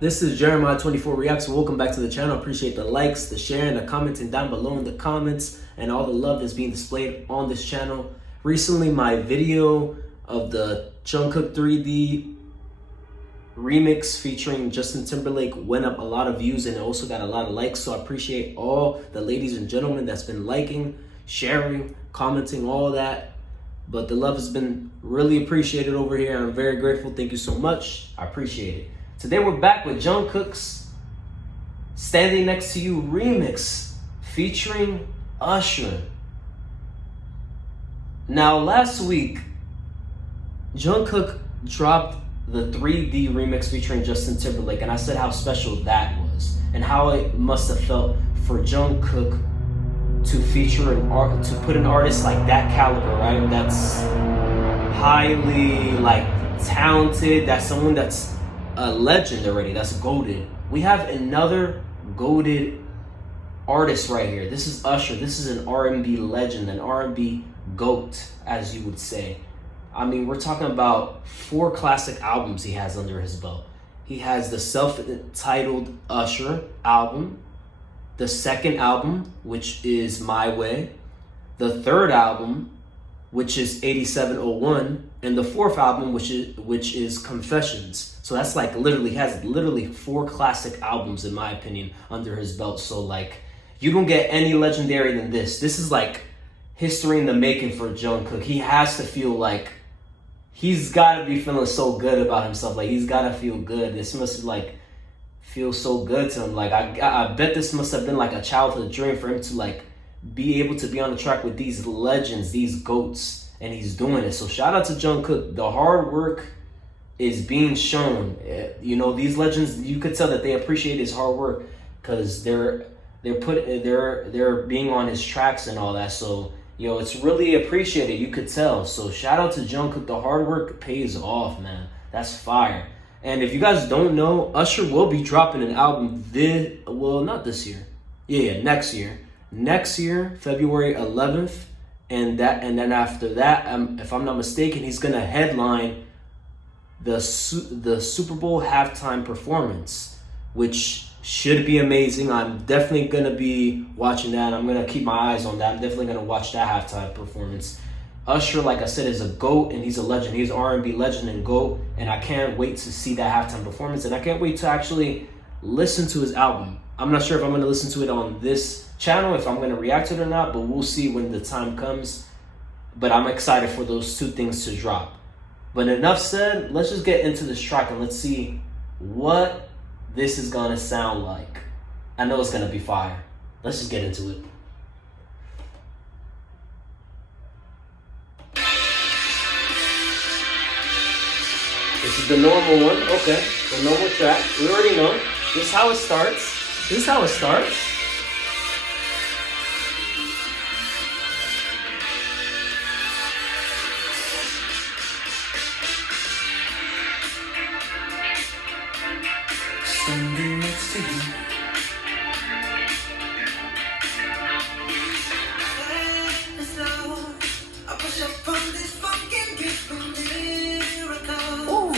This is Jeremiah24 Reacts. Welcome back to the channel. Appreciate the likes, the sharing, the commenting down below in the comments, and all the love that's being displayed on this channel. Recently, my video of the Jung 3D remix featuring Justin Timberlake went up a lot of views, and it also got a lot of likes. So I appreciate all the ladies and gentlemen that's been liking, sharing, commenting, all that. But the love has been really appreciated over here. I'm very grateful. Thank you so much. I appreciate it. Today we're back with Jungkook's Standing Next to You remix featuring Usher. Now last week, Jungkook dropped the 3D remix featuring Justin Timberlake, and I said how special that was and how it must have felt for Jungkook to feature to put an artist like that caliber, right? That's highly talented. That's someone that's a legend already. That's goated. We have another goated artist right here. This is Usher. This is an R&B legend, an R&B goat, as you would say. I mean, we're talking about 4 classic albums he has under his belt. He has the self-titled Usher album, the second album, which is My Way, the third album, which is 8701, and the fourth album, which is Confessions. So that's he has literally 4 classic albums, in my opinion, under his belt. So you don't get any legendary than this. This is history in the making for Jungkook. He has to feel like he's got to be feeling so good about himself. He's got to feel good. This must feel so good to him. I bet this must have been a childhood dream for him to be able to be on the track with these legends, these goats, and he's doing it. So shout out to Jungkook. The hard work is being shown. You know, these legends, you could tell that they appreciate his hard work because they're being on his tracks and all that. So it's really appreciated. You could tell. So shout out to Jungkook. The hard work pays off, man. That's fire. And if you guys don't know, Usher will be dropping an album not this year. Next year. Next year, February 11th. And then after that, if I'm not mistaken, he's gonna headline the Super Bowl halftime performance, which should be amazing. I'm definitely gonna be watching that. I'm gonna keep my eyes on that. I'm definitely gonna watch that halftime performance. Usher, like I said, is a GOAT, and he's a legend. He's an R&B legend and GOAT, and I can't wait to see that halftime performance, and I can't wait to actually listen to his album. I'm not sure if I'm gonna listen to it on this channel, if I'm gonna react to it or not, but we'll see when the time comes. But I'm excited for those 2 things to drop. But enough said, let's just get into this track and let's see what this is gonna sound like. I know it's gonna be fire. Let's just get into it. This is the normal one. Okay, the normal track. We already know. This is how it starts. This is how it starts. Standing next to you. Ooh.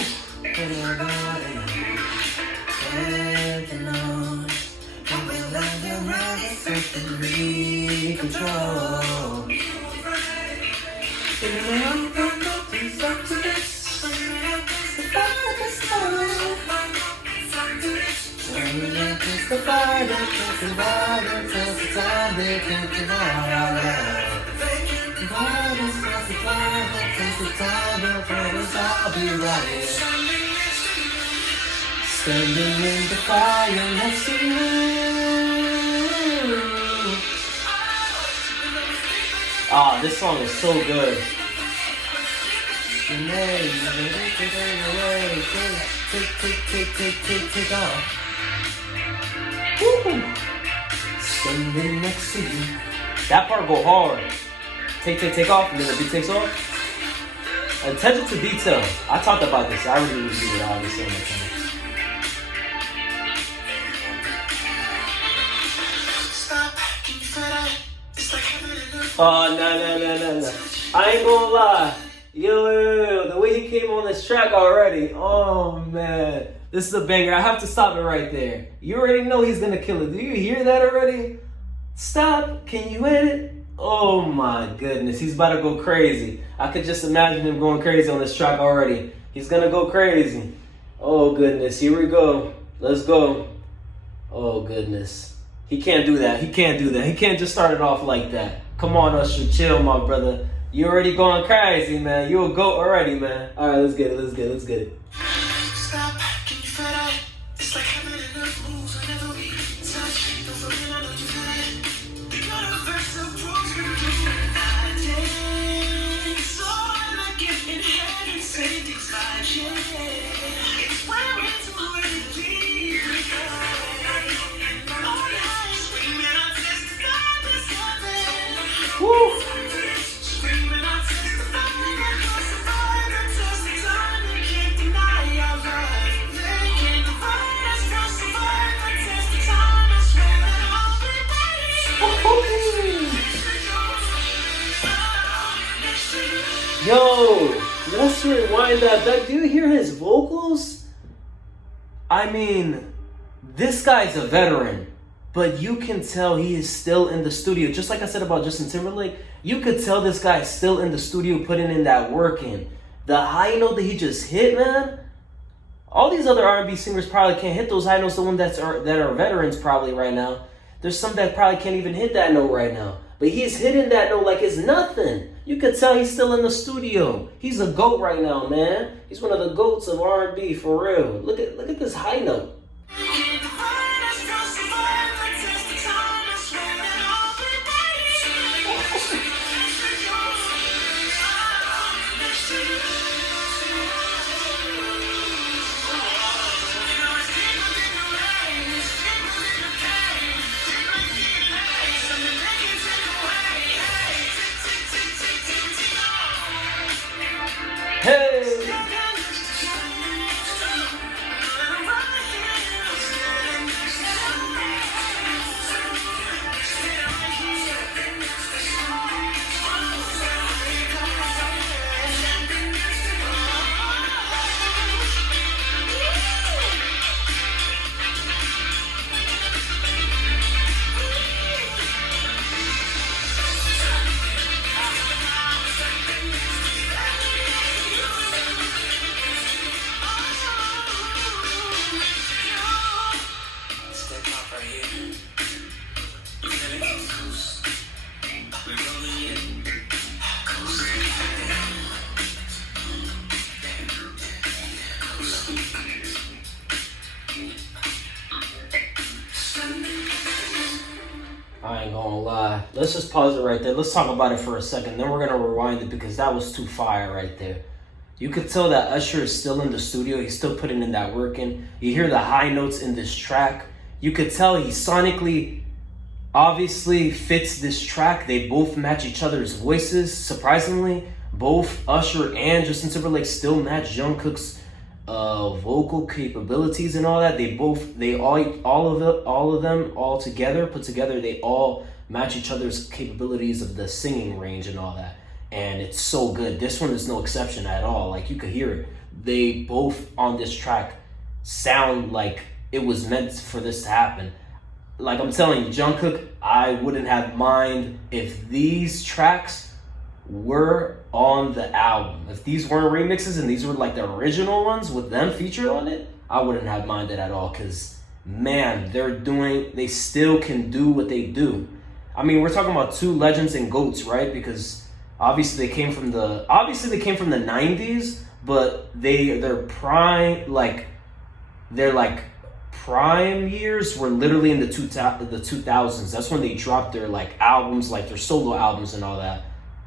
Standing in the fire next to you. Ah, this song is so good. Take off. Woo! Standing next to you. That part go hard. Take off, and then the beat takes off. Attention to detail. I talked about this. I already reviewed it, obviously, on the channel. Oh, no. I ain't gonna lie. Yo, the way he came on this track already. Oh, man. This is a banger. I have to stop it right there. You already know he's gonna kill it. Do you hear that already? Stop. Can you hit it? Oh my goodness. He's about to go crazy. I could just imagine him going crazy on this track already. He's gonna go crazy. Oh goodness. Here we go. Let's go. Oh goodness. He can't do that. He can't do that. He can't just start it off like that. Come on, Usher. Chill, my brother. You already going crazy, man. You a goat already, man. All right, let's get it. Let's get it. Let's get it. Stop, can you feel that? It's like heaven and earth moves whenever we touch. Don't forget, I know you feel that. The universe approves you. I dance so like it in heaven, say these vibes, yeah. It's where it's really oh yeah, screaming, I testify this heaven. Woo! Screaming, I testify, I testify, I testify, they can't deny our love. They can't divide us, justify, I testify, I swear that I'll be waiting. Yo, let's rewind that back. Do you hear his vocals? I mean, this guy's a veteran, but you can tell he is still in the studio. Just like I said about Justin Timberlake, you could tell this guy's still in the studio putting in that work in. The high note that he just hit, man. All these other R&B singers probably can't hit those high notes. The ones that are veterans probably right now. There's some that probably can't even hit that note right now. But he's hitting that note like it's nothing. You could tell he's still in the studio. He's a GOAT right now, man. He's one of the GOATs of R&B, for real. Look at this high note. Hey! I ain't gonna lie. Let's just pause it right there. Let's talk about it for a second. Then we're gonna rewind it because that was too fire right there. You could tell that Usher is still in the studio. He's still putting in that work in. You hear the high notes in this track. You could tell he sonically obviously fits this track. They both match each other's voices. Surprisingly, both Usher and Justin Timberlake still match Jungkook's vocal capabilities and all that. All of them put together, they all match each other's capabilities of the singing range and all that. And it's so good. This one is no exception at all. Like, you could hear it. They both on this track sound like it was meant for this to happen. Like, I'm telling you, Jungkook, I wouldn't have mind if these tracks were on the album. If these weren't remixes and these were like the original ones with them featured on it, I wouldn't have minded at all, because man, they still can do what they do. I mean, we're talking about two legends and GOATs, right? Because obviously they came from the 90s, but their prime years were literally in the 2000s. That's when they dropped their like albums, like their solo albums and all that.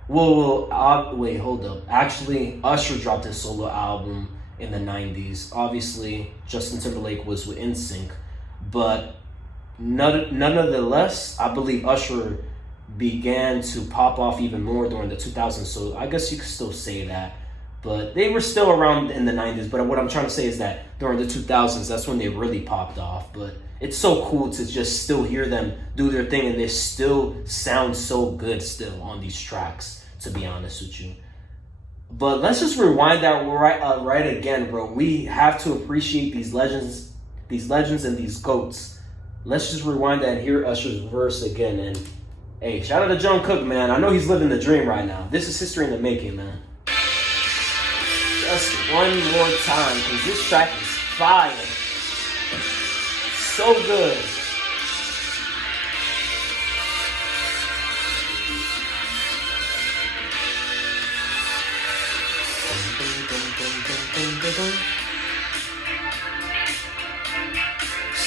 Wait, hold up. Actually, Usher dropped his solo album in the 90s. Obviously, Justin Timberlake was with NSYNC. But nonetheless, I believe Usher began to pop off even more during the 2000s. So I guess you could still say that. But they were still around in the 90s. But what I'm trying to say is that during the 2000s, that's when they really popped off. But it's so cool to just still hear them do their thing, and they still sound so good still on these tracks, to be honest with you. But let's just rewind that right again, bro. We have to appreciate these legends and these goats. Let's just rewind that and hear Usher's verse again. And hey, shout out to Jung Kook, man. I know he's living the dream right now. This is history in the making, man. Just one more time, because this track is fire. So good.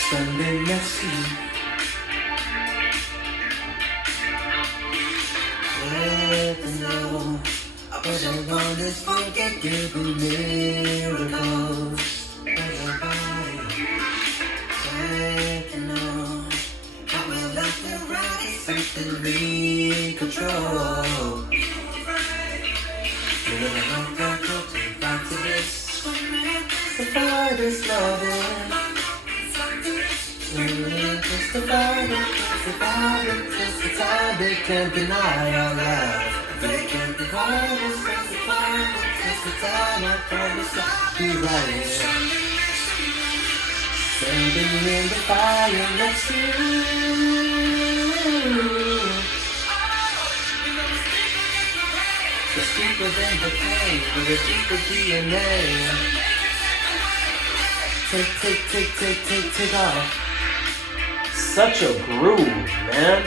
Standing next to you. Let them know I put up on this forget-giving miracles. Let them know I will let the right victory control. You never know that you'll take back to this. The farthest loving. Justify the time they can't deny our love. They can't divide us, justify the time I promise I'll be right here. Standing in the fire next to you. It's deeper than the pain, with a deeper DNA. Take off. Such a groove, man.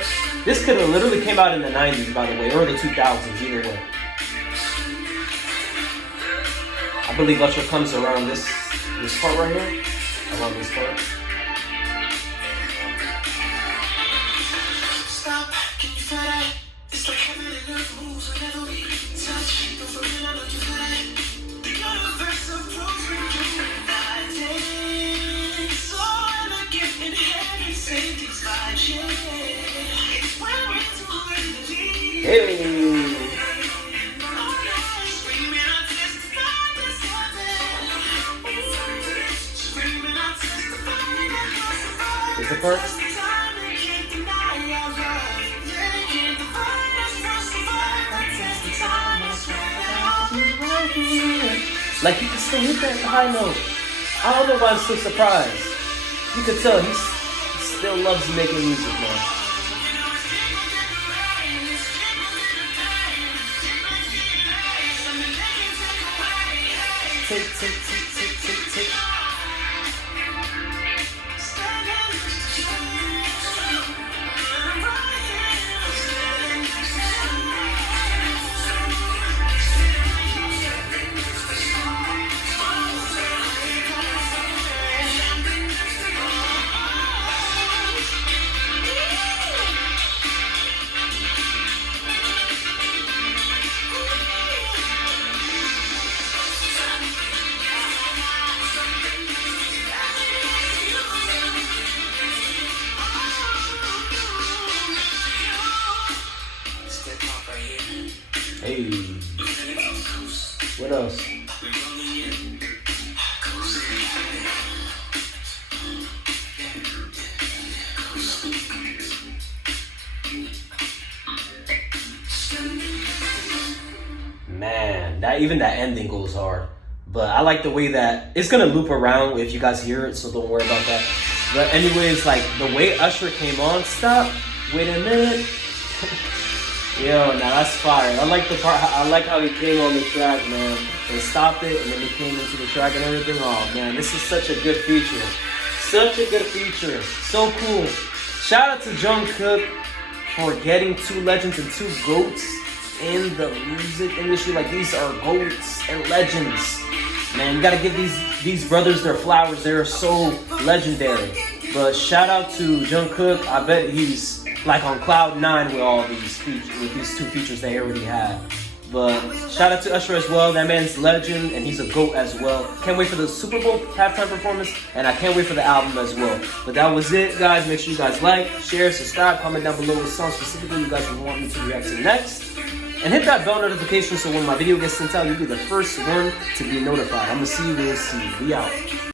This could have literally came out in the 90s, by the way, or the 2000s, either way. I believe Usher comes around this part right here. Around this part. Stop, can you feel that? It's like heaven and earth moves whenever we touch. Don't forget, I know you feel that. The universe approves when you and I dance. So elegant in heaven, sing these vibes, yeah. It's when we're too hard to leave. Hey. Is the part? Like you can still hit that high note. I don't know why I'm so surprised. You could tell he still loves making music, man. Tick. Hey. What else? Man, even that ending goes hard. But I like the way that it's gonna loop around if you guys hear it, so don't worry about that. But anyways, like the way Usher came on, stop, wait a minute. Yo, now that's fire. I like the part. I like how he came on the track, man. They stopped it and then he came into the track and everything. Oh man, this is such a good feature. Such a good feature. So cool. Shout out to Jung Kook for getting two legends and two goats in the music industry. Like these are goats and legends. Man, you gotta give these brothers their flowers. They're so legendary. But shout out to Jung Kook. I bet he's like on cloud 9 with all these with these two features they already had. But shout out to Usher as well. That man's legend and he's a GOAT as well. Can't wait for the Super Bowl halftime performance and I can't wait for the album as well. But that was it, guys. Make sure you guys like, share, subscribe, comment down below what song specifically you guys would want me to react to next. And hit that bell notification so when my video gets sent out, you'll be the first one to be notified. I'm gonna see you, we'll see. We out.